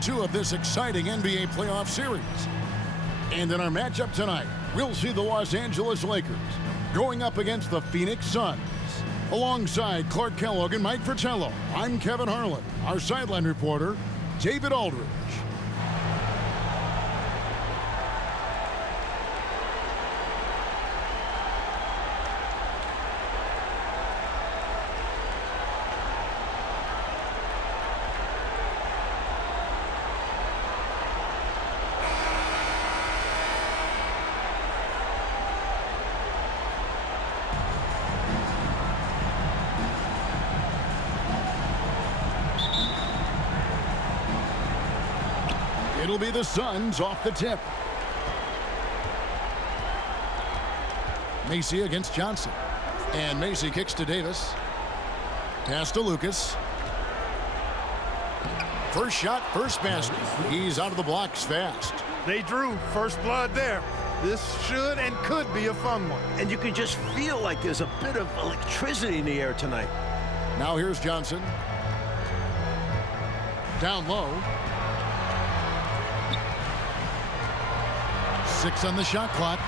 Game 2 of this exciting NBA playoff series. And in our matchup tonight, we'll see the Los Angeles Lakers going up against the Phoenix Suns. Alongside Clark Kellogg and Mike Fratello, I'm Kevin Harlan. Our sideline reporter, David Aldridge. It'll be the Suns off the tip. Macy against Johnson. And Macy kicks to Davis. Pass to Lucas. First shot, first basket. He's out of the blocks fast. They drew first blood there. This should and could be a fun one. And you can just feel like there's a bit of electricity in the air tonight. Now here's Johnson. Down low. 6 on the shot clock.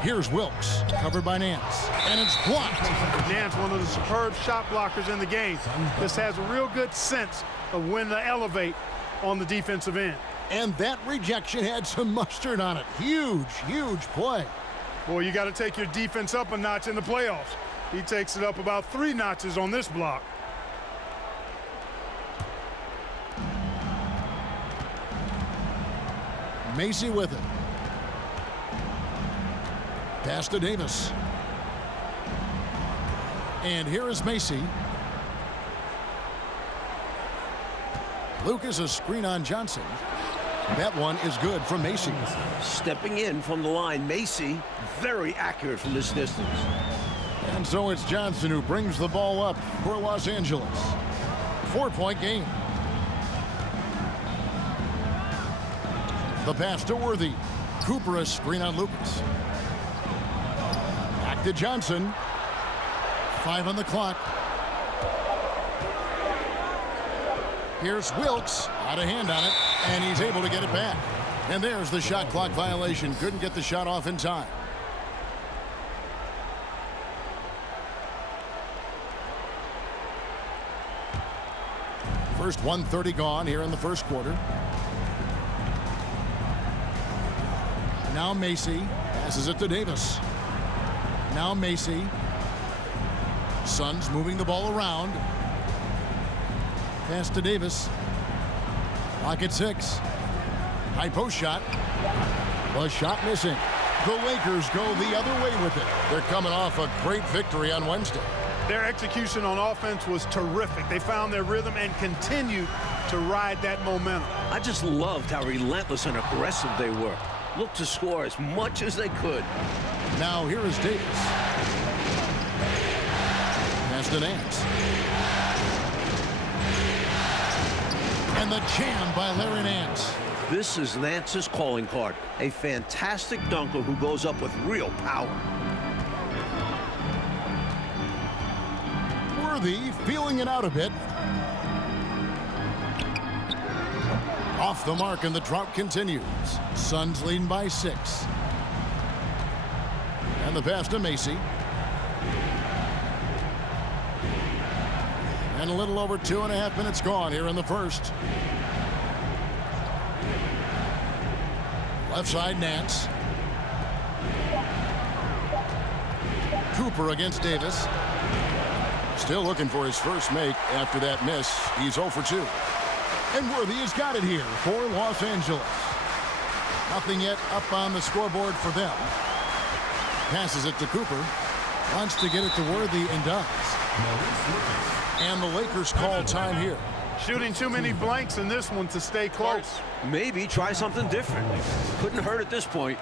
Here's Wilkes, covered by Nance, and it's blocked. Nance, one of the superb shot blockers in the game. This has a real good sense of when to elevate on the defensive end. And that rejection had some mustard on it. Huge, huge play. Boy, you got to take your defense up a notch in the playoffs. He takes it up about 3 notches on this block. Macy with it. Pass to Davis. And here is Macy. Lucas, a screen on Johnson. That one is good from Macy. Stepping in from the line, Macy, very accurate from this distance. And so it's Johnson who brings the ball up for Los Angeles. 4-point game. The pass to Worthy. Cooper, a screen on Lucas. Back to Johnson. 5 on the clock. Here's Wilkes. Out of hand on it, and he's able to get it back. And there's the shot clock violation. Couldn't get the shot off in time. First 1:30 gone here in the first quarter. Now Macy passes it to Davis. Now Macy. Suns moving the ball around. Pass to Davis. Clock at 6. High post shot. The shot missing. The Lakers go the other way with it. They're coming off a great victory on Wednesday. Their execution on offense was terrific. They found their rhythm and continued to ride that momentum. I just loved how relentless and aggressive they were. Looked to score as much as they could. Now here is Davis. Pass to Nance. And the jam by Larry Nance. This is Nance's calling card. A fantastic dunker who goes up with real power. Worthy feeling it out a bit. Off the mark, and the drought continues. Suns leading by 6. And the pass to Macy. And a little over 2.5 minutes gone here in the first. Left side, Nance. Cooper against Davis. Still looking for his first make after that miss. He's 0 for 2. And Worthy has got it here for Los Angeles. Nothing yet up on the scoreboard for them. Passes it to Cooper. Wants to get it to Worthy and does. And the Lakers call time here. Shooting too many blanks in this one to stay close. Maybe try something different. Couldn't hurt at this point.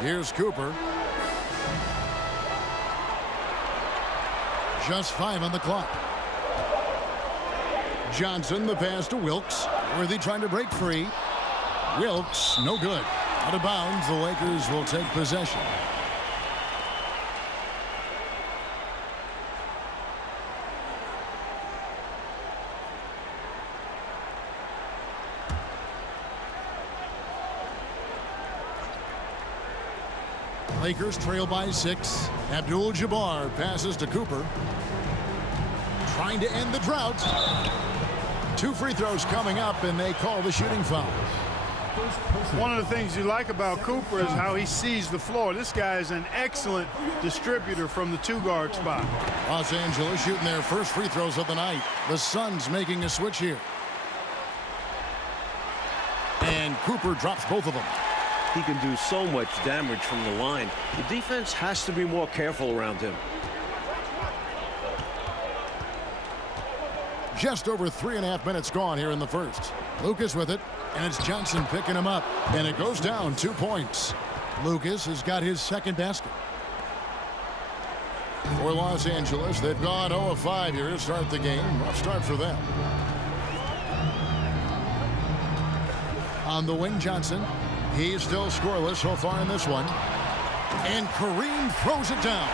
Here's Cooper. Just 5 on the clock. Johnson, the pass to Wilkes. Worthy trying to break free. Wilkes, no good. Out of bounds, the Lakers will take possession. Lakers trail by 6. Abdul-Jabbar passes to Cooper. Trying to end the drought. 2 free throws coming up, and they call the shooting foul. One of the things you like about Cooper is how he sees the floor. This guy is an excellent distributor from the 2-guard spot. Los Angeles shooting their first free throws of the night. The Suns making a switch here. And Cooper drops both of them. He can do so much damage from the line. The defense has to be more careful around him. Just over 3.5 minutes gone here in the first. Lucas with it, and it's Johnson picking him up. And it goes down 2 points. Lucas has got his second basket. For Los Angeles, they've gone 0 of 5 here to start the game. Rough start for them. On the wing, Johnson. He's still scoreless so far in this one. And Kareem throws it down.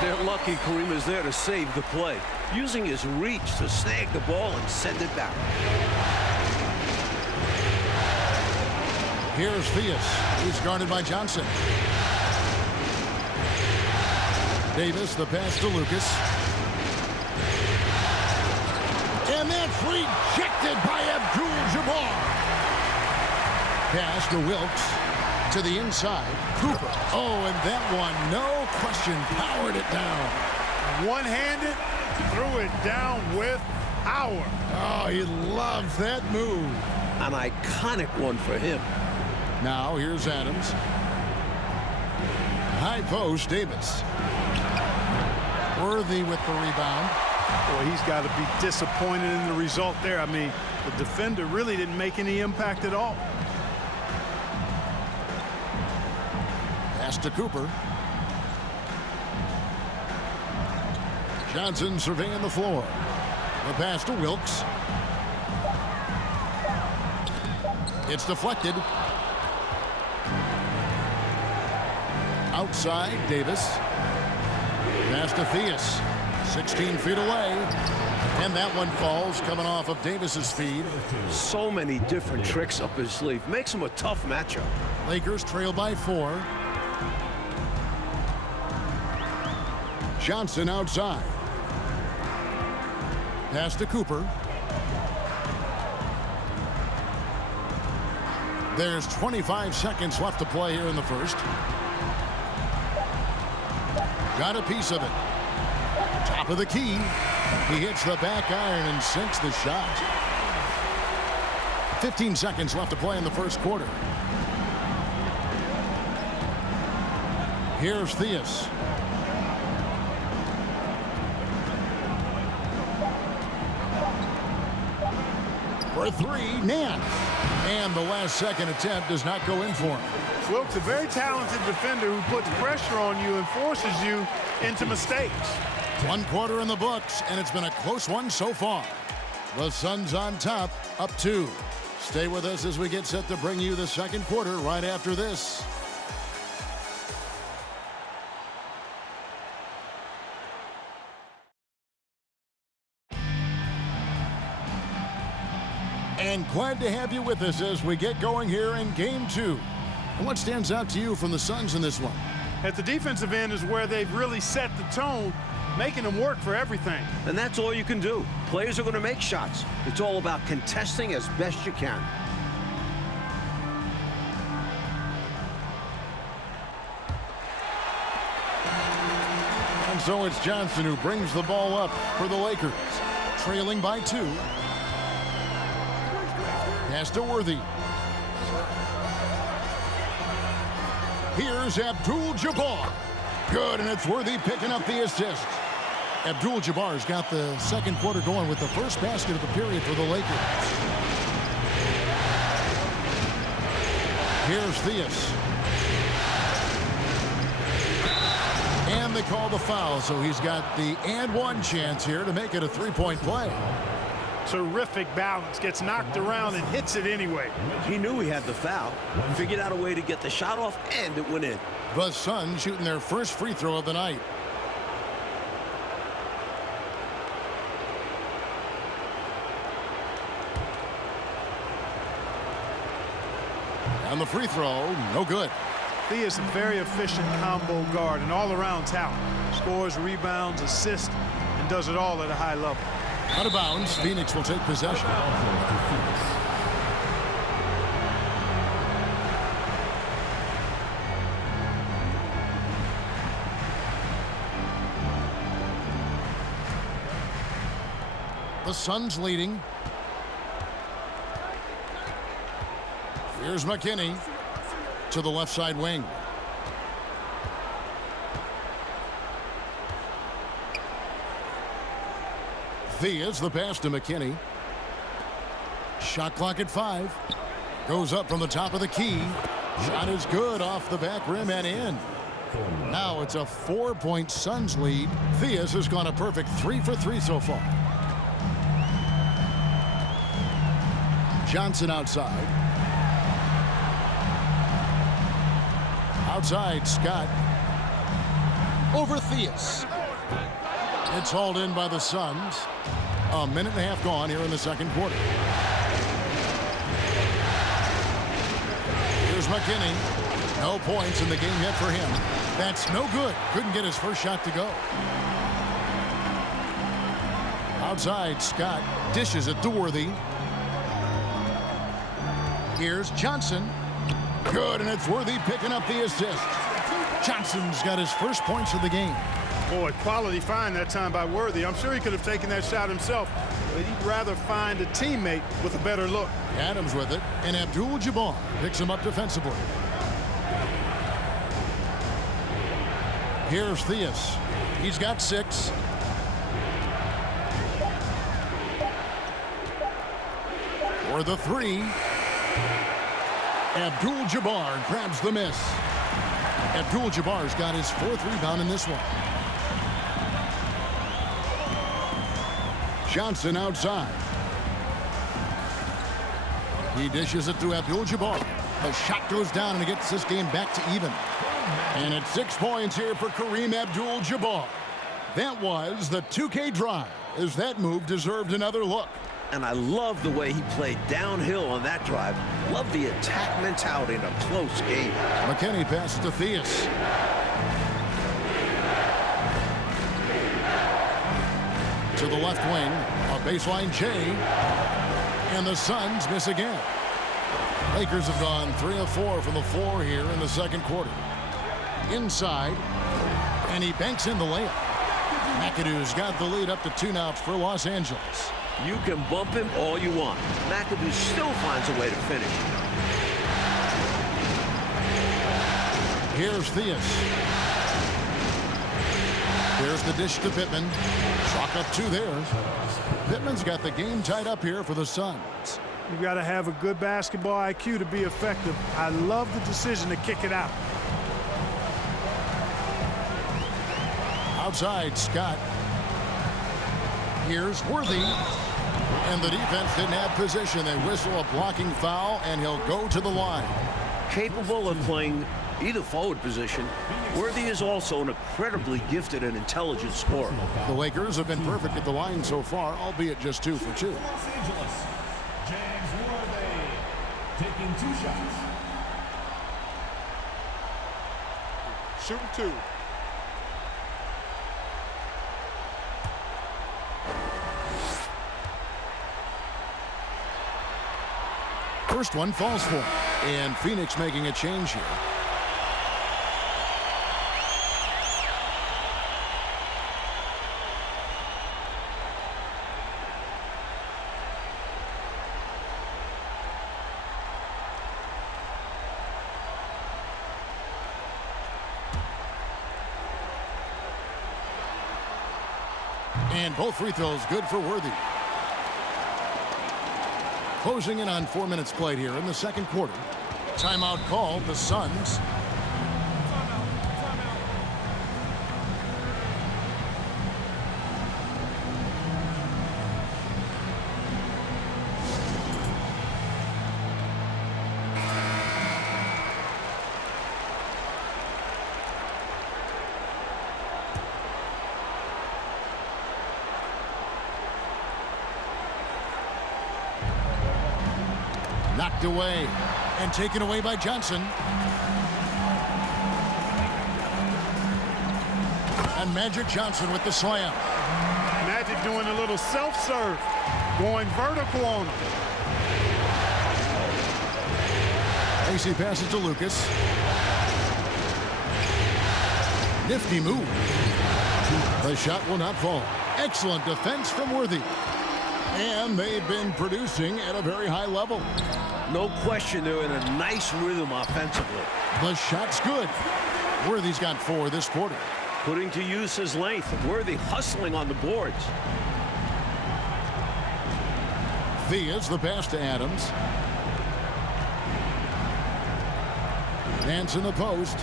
They're lucky Kareem is there to save the play, using his reach to snag the ball and send it back. Here's Theus. He's guarded by Johnson. Davis, the pass to Lucas. And that's rejected by Abdul-Jabbar. Pass to Wilkes. To the inside. Cooper. Oh, and that one, no question, powered it down. One-handed, threw it down with power. Oh, he loves that move. An iconic one for him. Now, here's Adams. High post, Davis. Worthy with the rebound. Boy, he's got to be disappointed in the result there. I mean, the defender really didn't make any impact at all. Pass to Cooper. Johnson surveying the floor. The pass to Wilkes. It's deflected. Outside, Davis. Pass to Theus. 16 feet away. And that one falls, coming off of Davis's feed. So many different tricks up his sleeve. Makes him a tough matchup. Lakers trail by 4. Johnson outside. Pass to Cooper. There's 25 seconds left to play here in the first. Got a piece of it. Top of the key. He hits the back iron and sinks the shot. 15 seconds left to play in the first quarter. Here's Theus. For 3, Nance. And the last second attempt does not go in for him. Wilkes, a very talented defender who puts pressure on you and forces you into mistakes. 1 quarter in the books, and it's been a close one so far. The Suns on top, up 2. Stay with us as we get set to bring you the second quarter right after this. And glad to have you with us as we get going here in Game 2. And what stands out to you from the Suns in this one? At the defensive end is where they've really set the tone, making them work for everything. And that's all you can do. Players are going to make shots. It's all about contesting as best you can. And so it's Johnson who brings the ball up for the Lakers. Trailing by 2. Pass to Worthy. Here's Abdul-Jabbar. Good, and it's Worthy picking up the assist. Abdul-Jabbar's got the second quarter going with the first basket of the period for the Lakers. Here's Theus. they call the foul, so he's got the and one chance here to make it a three-point play. Terrific balance. Gets knocked around and hits it anyway. He knew he had the foul, figured out a way to get the shot off, and it went in. The Suns shooting their first free throw of the night. And the free throw, no good. He is a very efficient combo guard and all-around talent. Scores, rebounds, assists, and does it all at a high level. Out of bounds, Phoenix will take possession. The Suns leading. Here's McKinney to the left side wing. Thea's the pass to McKinney. Shot clock at 5. Goes up from the top of the key. Shot is good off the back rim and in. Now it's a 4-point Suns lead. Thea's has gone a perfect 3 for 3 so far. Johnson outside. Outside, Scott. Over Theus. It's hauled in by the Suns. A minute and a half gone here in the second quarter. Here's McKinney. No points in the game yet for him. That's no good. Couldn't get his first shot to go. Outside, Scott dishes it to Worthy. Here's Johnson. Good, and it's Worthy picking up the assist. Johnson's got his first points of the game. Boy, quality find that time by Worthy. I'm sure he could have taken that shot himself, but he'd rather find a teammate with a better look. Adams with it, and Abdul-Jabbar picks him up defensively. Here's Theus. He's got 6. For the 3. Abdul-Jabbar grabs the miss. Abdul-Jabbar's got his 4th rebound in this one. Johnson outside. He dishes it to Abdul-Jabbar. The shot goes down and it gets this game back to even. And it's 6 points here for Kareem Abdul-Jabbar. That was the 2K drive, as that move deserved another look. And I love the way he played downhill on that drive. Love the attack mentality in a close game. McKinney passes to Theus. To the left wing, a baseline J. And the Suns miss again. Lakers have gone 3 of 4 from the floor here in the second quarter. Inside, and he banks in the layup. McAdoo's got the lead up to 2 now for Los Angeles. You can bump him all you want. McAdoo still finds a way to finish. Here's Theus. There's the dish to Pittman. Chalk up 2 there. Pittman's got the game tied up here for the Suns. You've got to have a good basketball IQ to be effective. I love the decision to kick it out. Outside, Scott. Here's Worthy. And the defense didn't have position. They whistle a blocking foul, and he'll go to the line. Capable of playing either forward position, Worthy is also an incredibly gifted and intelligent scorer. The Lakers have been perfect at the line so far, albeit just 2 for 2. Los Angeles, James Worthy taking 2 shots. Shooting 2. First one falls for him. And Phoenix making a change here. And both free throws good for Worthy. Closing in on 4 minutes played here in the second quarter. Timeout called, the Suns. Knocked away and taken away by Johnson. And Magic Johnson with the slam. Magic doing a little self-serve, going vertical on him. Macy passes to Lucas. Nifty move. The shot will not fall. Excellent defense from Worthy. And they've been producing at a very high level. No question, they're in a nice rhythm offensively. The shot's good. Worthy's got 4 this quarter. Putting to use his length. Worthy hustling on the boards. Thea's the pass to Adams. Nance in the post.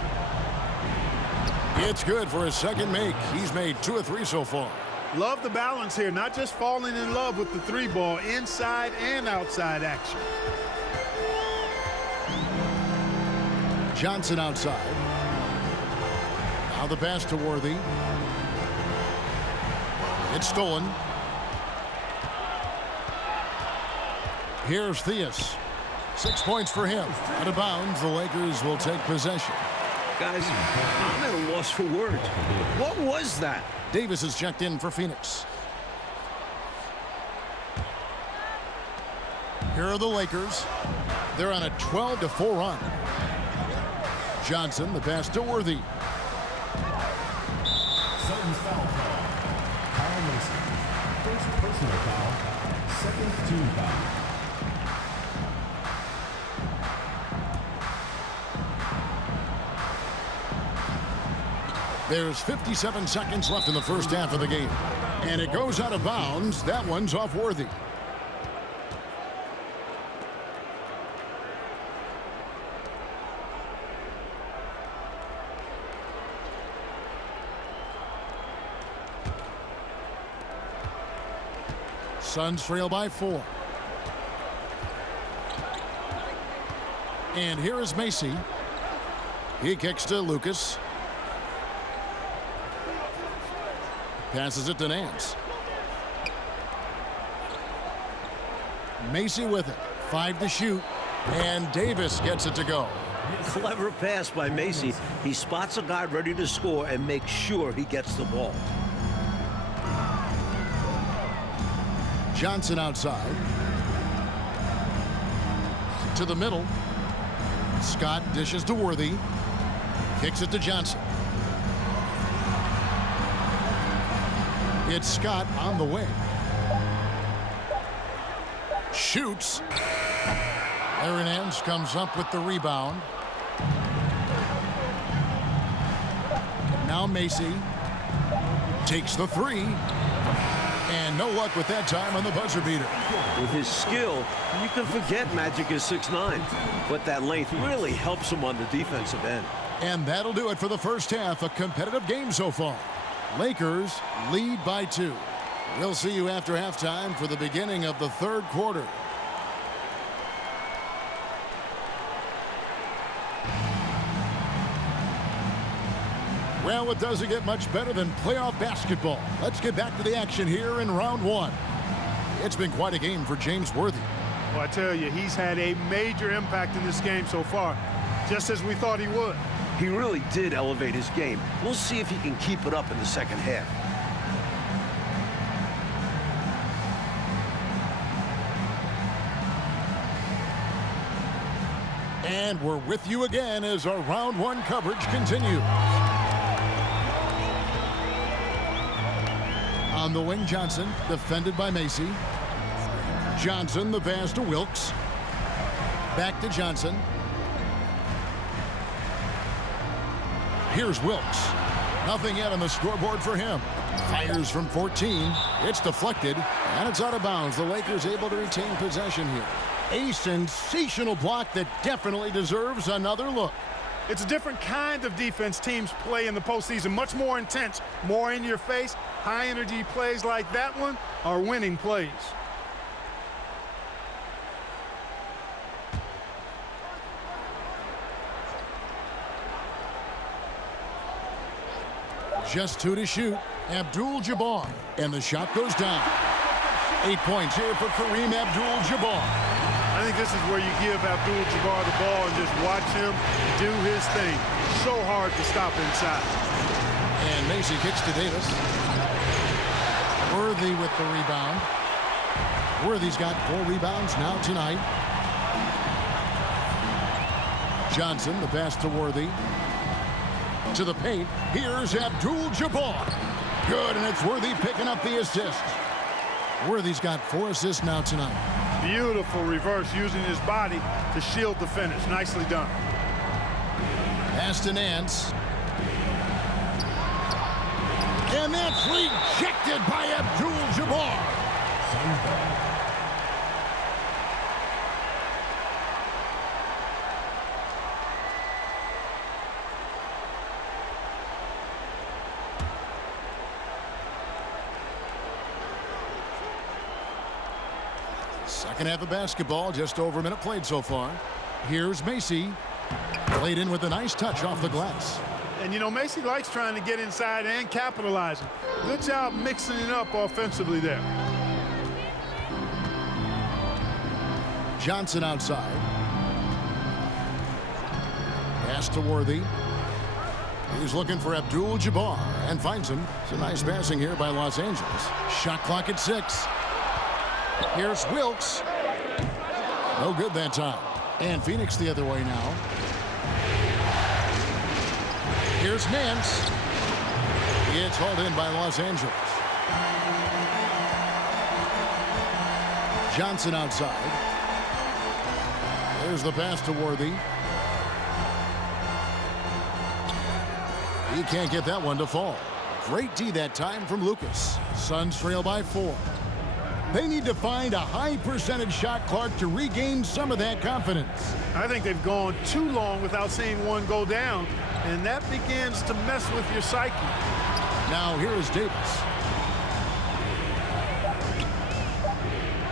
It's good for his second make. He's made 2 of 3 so far. Love the balance here, not just falling in love with the 3-ball, inside and outside action. Johnson outside. Now the pass to Worthy. It's stolen. Here's Theus. 6 points for him. Out of bounds, the Lakers will take possession. Guys, I'm at a loss for words. What was that? Davis is checked in for Phoenix. Here are the Lakers. They're on a 12-4 run. Johnson, the pass to Worthy. Sutton's foul call. Kyle Mason. First personal foul. Second team foul. There's 57 seconds left in the first half of the game. And it goes out of bounds. That one's off Worthy. Suns trail by 4. And here is Macy. He kicks to Lucas. Passes it to Nance. Macy with it. 5 to shoot. And Davis gets it to go. Clever pass by Macy. He spots a guy ready to score and makes sure he gets the ball. Johnson outside. To the middle. Scott dishes to Worthy. Kicks it to Johnson. It's Scott on the wing. Shoots. Aaron Nance comes up with the rebound. Now Macy takes the 3. And no luck with that time on the buzzer beater. With his skill, you can forget Magic is 6'9", but that length really helps him on the defensive end. And that'll do it for the first half. A competitive game so far. Lakers lead by 2. We'll see you after halftime for the beginning of the third quarter. Well, it doesn't get much better than playoff basketball. Let's get back to the action here in round 1. It's been quite a game for James Worthy. Well, I tell you, he's had a major impact in this game so far, just as we thought he would. He really did elevate his game. We'll see if he can keep it up in the second half. And we're with you again as our round 1 coverage continues. On the wing, Johnson, defended by Macy. Johnson, the pass to Wilkes. Back to Johnson. Here's Wilkes. Nothing yet on the scoreboard for him. Fires from 14. It's deflected, and it's out of bounds. The Lakers able to retain possession here. A sensational block that definitely deserves another look. It's a different kind of defense teams play in the postseason. Much more intense, more in your face. High energy plays like that one are winning plays. Just 2 to shoot. Abdul-Jabbar. And the shot goes down. 8 points here for Kareem Abdul-Jabbar. I think this is where you give Abdul-Jabbar the ball and just watch him do his thing. So hard to stop inside. And Macy kicks to Davis. Worthy with the rebound. Worthy's got 4 rebounds now tonight. Johnson, the pass to Worthy. To the paint. Here's Abdul-Jabbar. Good, and it's Worthy picking up the assist. Worthy's got 4 assists now tonight. Beautiful reverse using his body to shield the finish. Nicely done. Pass to Nance. And that's rejected by Abdul-Jabbar. Second half of basketball, just over a minute played so far. Here's Macy. Played in with a nice touch off the glass. And, you know, Macy likes trying to get inside and capitalizing. Good job mixing it up offensively there. Johnson outside. Pass to Worthy. He's looking for Abdul-Jabbar and finds him. It's a nice passing here by Los Angeles. Shot clock at 6. Here's Wilkes. No good that time. And Phoenix the other way now. Here's Nance. It's hauled in by Los Angeles. Johnson outside. There's the pass to Worthy. He can't get that one to fall. Great D that time from Lucas. Suns trail by 4. They need to find a high percentage shot clock to regain some of that confidence. I think they've gone too long without seeing one go down, and that begins to mess with your psyche. Now here is Davis.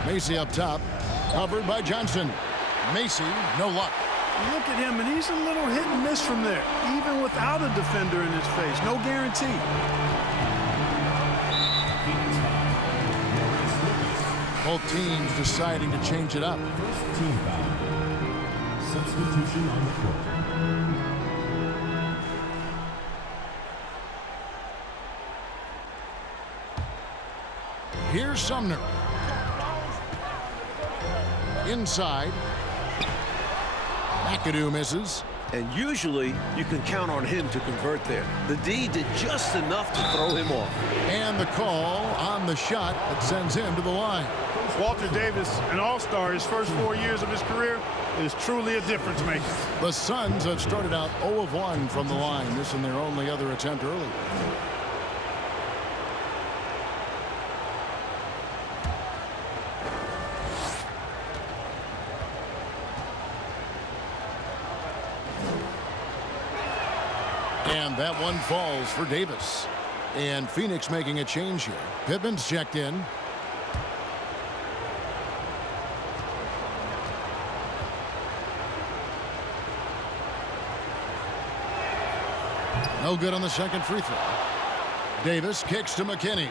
Macy up top, covered by Johnson. Macy, no luck. Look at him, and he's a little hit and miss from there, even without a defender in his face. No guarantee. Both teams deciding to change it up. First team foul. Substitution on the court. Here's Sumner. Inside. McAdoo misses. And usually you can count on him to convert there. The D did just enough to throw him off. And the call on the shot that sends him to the line. Walter Davis, an all-star, his first 4 years of his career, is truly a difference maker. The Suns have started out 0 of 1 from the line, missing their only other attempt early. And that one falls for Davis. And Phoenix making a change here. Pittman's checked in. No good on the second free throw. Davis kicks to McKinney.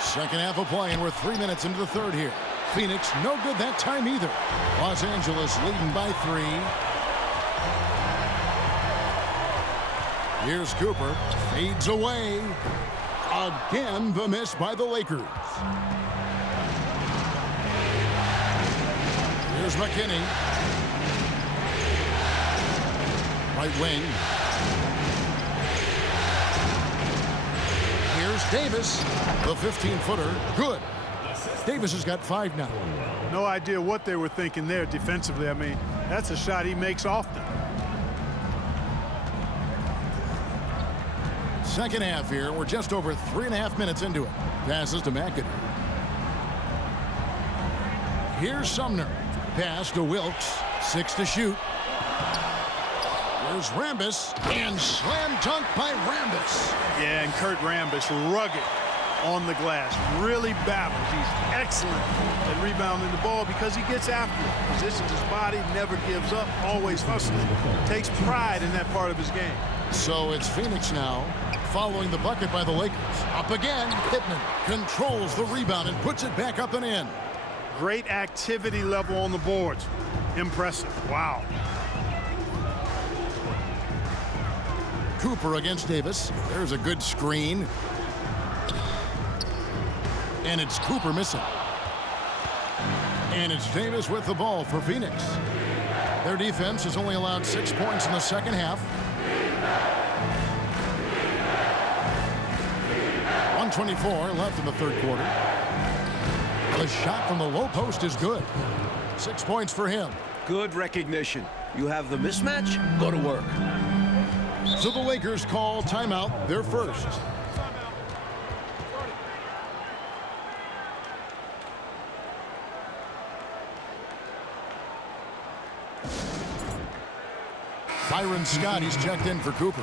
Second half of play, and we're 3 minutes into the third here. Phoenix, no good that time either. Los Angeles leading by 3. Here's Cooper. Fades away. Again, the miss by the Lakers. Here's McKinney. Right wing. Here's Davis. The 15-footer. Good. Davis has got 5 now. No idea what they were thinking there defensively. I mean, that's a shot he makes often. Second half here. We're just over 3.5 minutes into it. Passes to McAdoo. Here's Sumner. Pass to Wilkes. 6 to shoot. There's Rambis, and slam dunk by Rambis. Yeah, and Kurt Rambis, rugged. on the glass. Really battles. He's excellent at rebounding the ball because he gets after it. Positions his body, never gives up, always hustling. Takes pride in that part of his game. So it's Phoenix now, following the bucket by the Lakers. Up again, Pittman controls the rebound and puts it back up and in. Great activity level on the boards. Impressive. Wow. Cooper against Davis. There's a good screen. And it's Cooper missing. And it's Davis with the ball for Phoenix. Their defense has only allowed 6 points in the second half. 1:24 left in the third quarter. The shot from the low post is good. 6 points for him. Good recognition. You have the mismatch, go to work. So the Lakers call timeout, their first. Byron Scott, he's checked in for Cooper.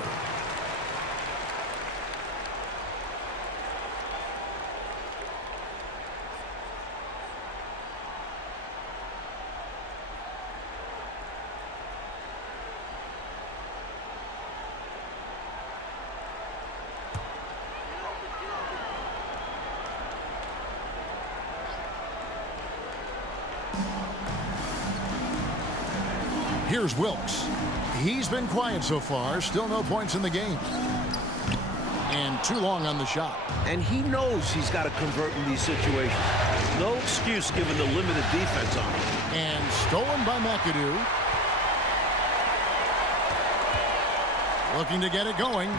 Here's Wilkes. He's been quiet so far. Still no points in the game. And too long on the shot. And he knows he's got to convert in these situations. No excuse given the limited defense on him. And stolen by McAdoo. Looking to get it going.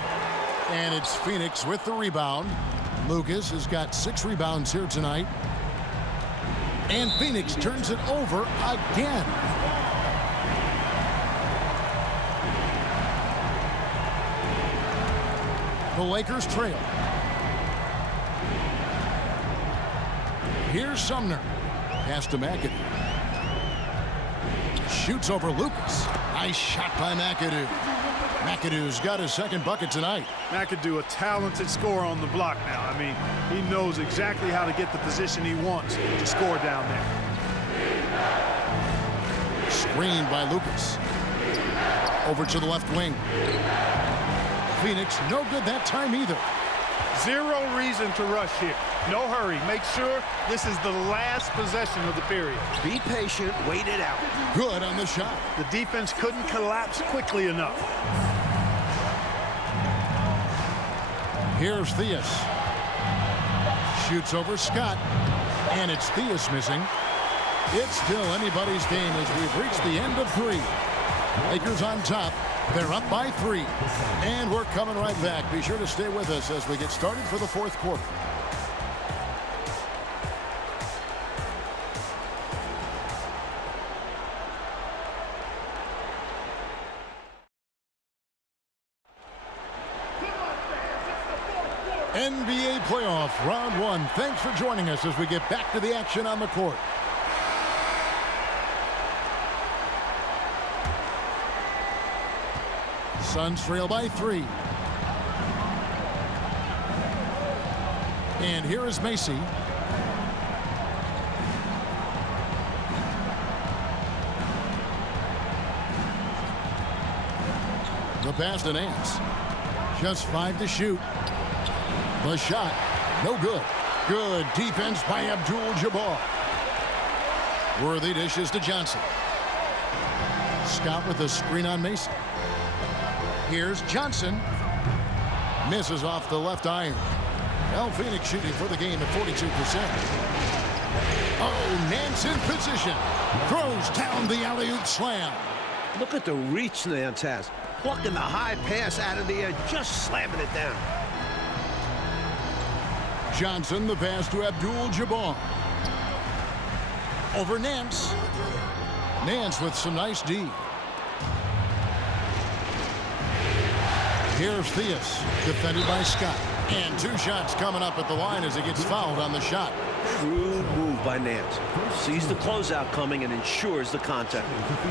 And it's Phoenix with the rebound. Lucas has got 6 rebounds here tonight. And Phoenix turns it over again. The Lakers trail. Here's Sumner. Pass to McAdoo. Shoots over Lucas. Nice shot by McAdoo. McAdoo's got his second bucket tonight. McAdoo, a talented scorer on the block now. I mean, he knows exactly how to get the position he wants to score down there. Screened by Lucas. Over to the left wing. Phoenix, no good that time either. Zero reason to rush here. No hurry. Make sure this is the last possession of the period. Be patient, wait it out. Good on the shot. The defense couldn't collapse quickly enough. Here's Theus. Shoots over Scott. And it's Theus missing. It's still anybody's game as we've reached the end of 3. Lakers on top. They're up by 3. And we're coming right back. Be sure to stay with us as we get started for the fourth quarter. NBA playoff round 1. Thanks for joining us as we get back to the action on the court. Suns trail by 3. And here is Macy. The pass to Nance. Just 5 to shoot. The shot, no good. Good defense by Abdul-Jabbar. Worthy dishes to Johnson. Scott with a screen on Mason. Here's Johnson. Misses off the left iron. Well, Phoenix shooting for the game at 42%. Oh, Nance in position. Throws down the alley-oop slam. Look at the reach Nance has. Plucking the high pass out of the air, just slamming it down. Johnson, the pass to Abdul-Jabbar. Over Nance. Nance with some nice D. Here's Theus, defended by Scott. And 2 shots coming up at the line as he gets fouled on the shot. Shrewd move by Nance. Sees the closeout coming and ensures the contact.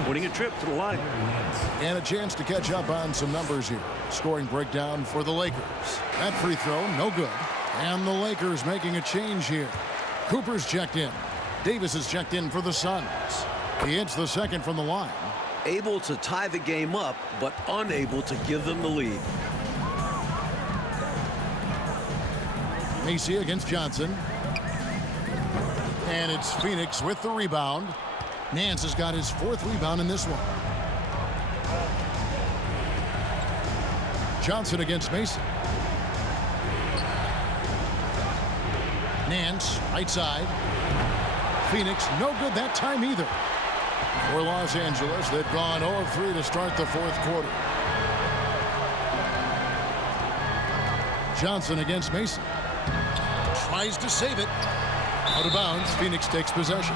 Winning a trip to the line. And a chance to catch up on some numbers here. Scoring breakdown for the Lakers. That free throw, no good. And the Lakers making a change here. Cooper's checked in. Davis is checked in for the Suns. He hits the second from the line. Able to tie the game up, but unable to give them the lead. Macy against Johnson. And it's Phoenix with the rebound. Nance has got his 4th rebound in this one. Johnson against Mason. Nance, right side. Phoenix, no good that time either. For Los Angeles, they've gone 0 of 3 to start the 4th quarter. Johnson against Mason. Tries to save it. Out of bounds, Phoenix takes possession.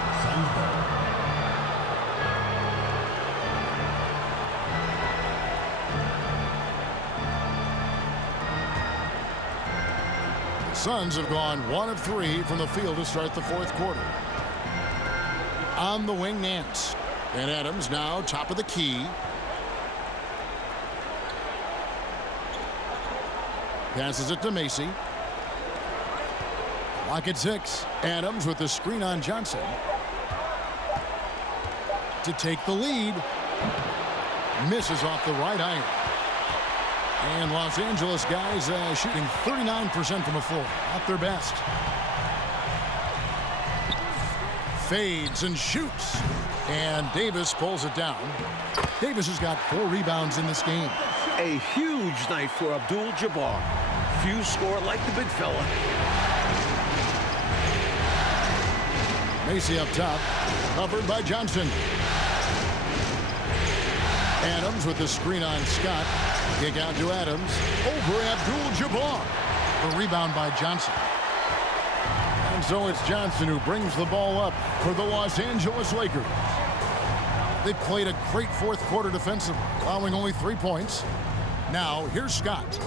Suns have gone 1 of 3 from the field to start the 4th quarter. On the wing, Nance. And Adams now top of the key. Passes it to Macy. Clock at 6. Adams with the screen on Johnson. To take the lead. Misses off the right iron. And Los Angeles guys shooting 39% from the floor. Not their best. Fades and shoots. And Davis pulls it down. Davis has got 4 rebounds in this game. A huge night for Abdul-Jabbar. Few score like the big fella. Macy up top. Covered by Johnson. Adams with the screen on Scott. Kick out to Adams. Over Abdul-Jabbar. The rebound by Johnson. And so it's Johnson who brings the ball up for the Los Angeles Lakers. They played a great 4th quarter defensively, allowing only 3 points. Now, here's Scott.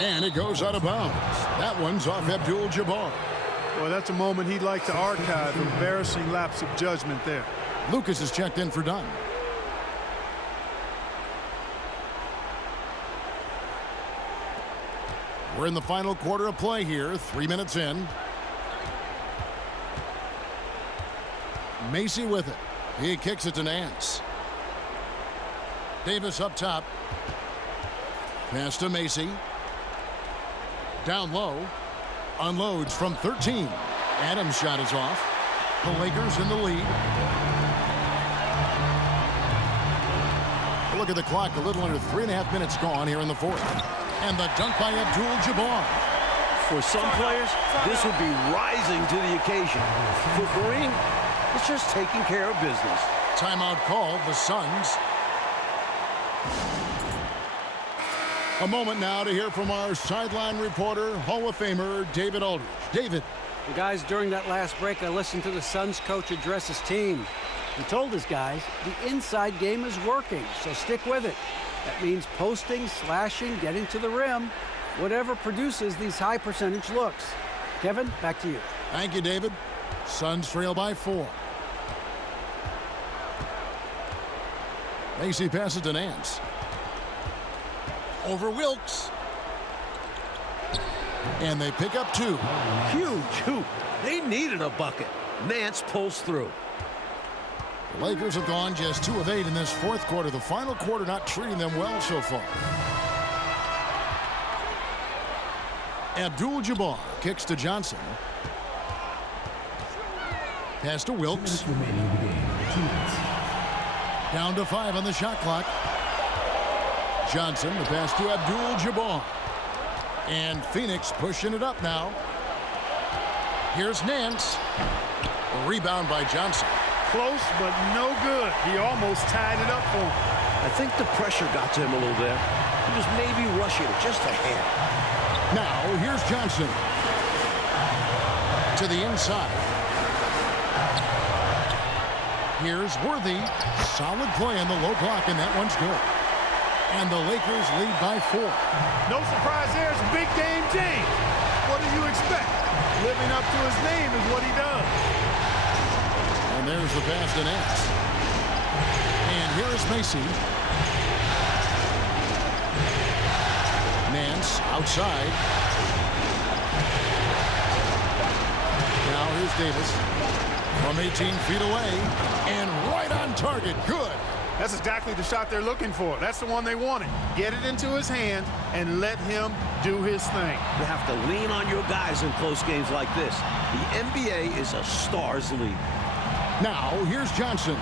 And it goes out of bounds. That one's off Abdul-Jabbar. Well, that's a moment he'd like to archive. Embarrassing lapse of judgment there. Lucas is checked in for Dunn. We're in the final quarter of play here, 3 minutes in. Macy with it. He kicks it to Nance. Davis up top. Pass to Macy. Down low. Unloads from 13. Adams' shot is off. The Lakers in the lead. Look at the clock. A little under 3.5 minutes gone here in the 4th. And the dunk by Abdul-Jabbar. For some players, this would be rising to the occasion. For Kareem, it's just taking care of business. Timeout called, the Suns. A moment now to hear from our sideline reporter, Hall of Famer David Aldridge. David. Well, guys, during that last break, I listened to the Suns coach address his team. He told his guys the inside game is working, so stick with it. That means posting, slashing, getting to the rim, whatever produces these high percentage looks. Kevin, back to you. Thank you, David. Suns trail by 4. Macy passes to Nance. Over Wilkes. And they pick up 2. Huge hoop. They needed a bucket. Nance pulls through. The Lakers have gone just 2 of 8 in this 4th quarter. The final quarter not treating them well so far. Abdul-Jabbar kicks to Johnson. Pass to Wilkes. Remaining in the game. 2 minutes. Down to 5 on the shot clock. Johnson, the pass to Abdul-Jabbar. And Phoenix pushing it up now. Here's Nance. A rebound by Johnson. Close, but no good. He almost tied it up for him. I think the pressure got to him a little there. He was maybe rushing it just a hair. Now, here's Johnson. To the inside. Here's Worthy. Solid play on the low block, and that one's good. And the Lakers lead by 4. No surprise there. It's Big Game James. What do you expect? Living up to his name is what he does. And there's the pass to Nance. And here is Macy. Nance Nance outside. Now here's Davis from 18 feet away and right on target. Good. That's exactly the shot they're looking for. That's the one they wanted. Get it into his hand and let him do his thing. You have to lean on your guys in close games like this. The NBA is a stars league. Now here's Johnson.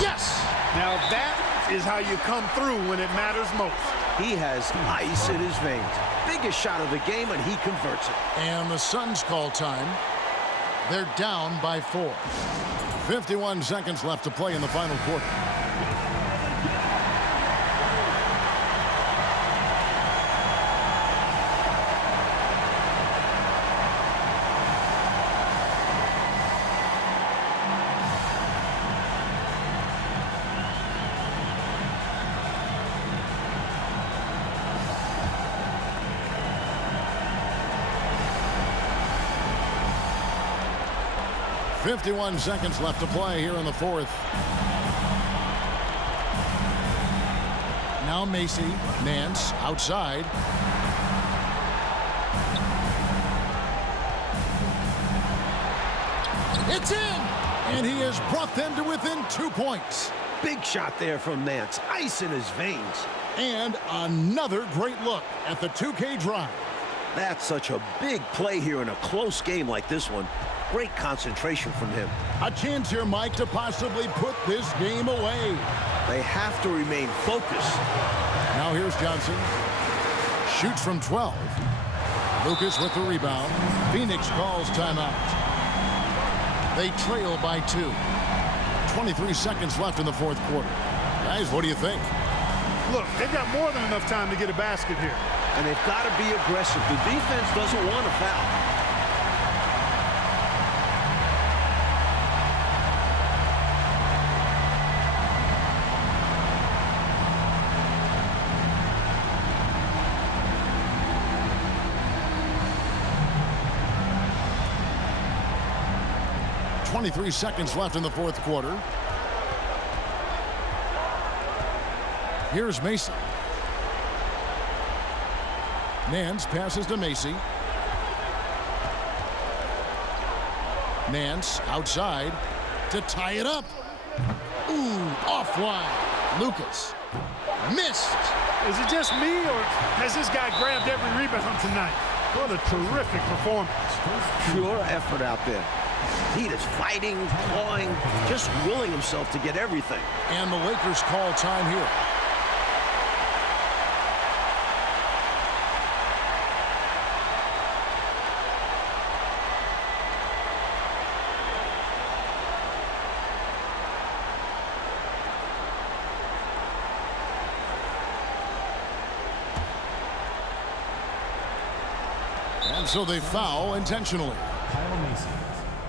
Yes! Now that is how you come through when it matters most. He has ice in his veins. Biggest shot of the game, and he converts it. And the Suns call time. They're down by 4. 51 seconds left to play in the final quarter. .51 seconds left to play here in the fourth. Now Macy, Nance outside. It's in! And he has brought them to within 2 points. Big shot there from Nance. Ice in his veins. And another great look at the 2K drive. That's such a big play here in a close game like this one. Great concentration from him. A chance here, Mike, to possibly put this game away. They have to remain focused. Now here's Johnson. Shoots from 12. Lucas with the rebound. Phoenix calls timeout. They trail by 2. 23 seconds left in the fourth quarter. Guys, what do you think? Look, they've got more than enough time to get a basket here. And they've got to be aggressive. The defense doesn't want to foul. .23 seconds left in the fourth quarter. Here's Macy. Nance passes to Macy. Nance outside to tie it up. Ooh, offline. Lucas missed. Is it just me, or has this guy grabbed every rebound tonight? What a terrific performance. Pure effort out there. He is fighting, clawing, just willing himself to get everything. And the Lakers call time here. And so they foul intentionally. Kyle Macy.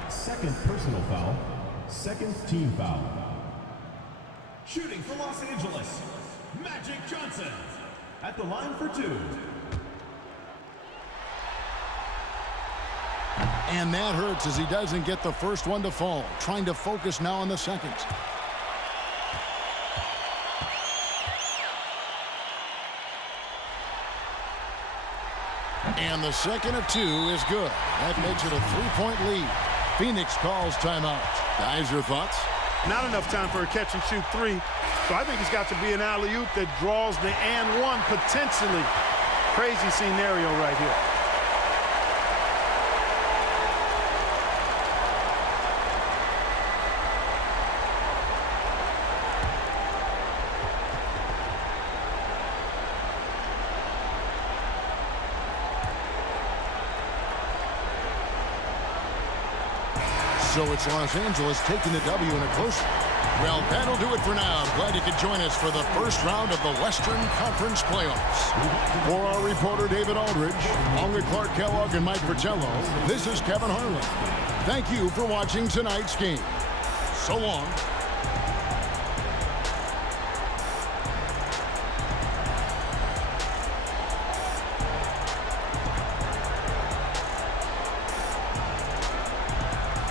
Second personal foul. Second team foul. Shooting for Los Angeles, Magic Johnson. At the line for 2. And that hurts as he doesn't get the first one to fall. Trying to focus now on the second. And the second of 2 is good. That makes it a 3-point lead. Phoenix calls timeout. Guys, your thoughts? Not enough time for a catch-and-shoot 3, so I think it's got to be an alley-oop that draws the and one potentially. Crazy scenario right here. So it's Los Angeles taking the W in a close. Well, that'll do it for now. Glad you could join us for the first round of the Western Conference playoffs. For our reporter, David Aldridge, along with Clark Kellogg and Mike Fratello, this is Kevin Harlan. Thank you for watching tonight's game. So long.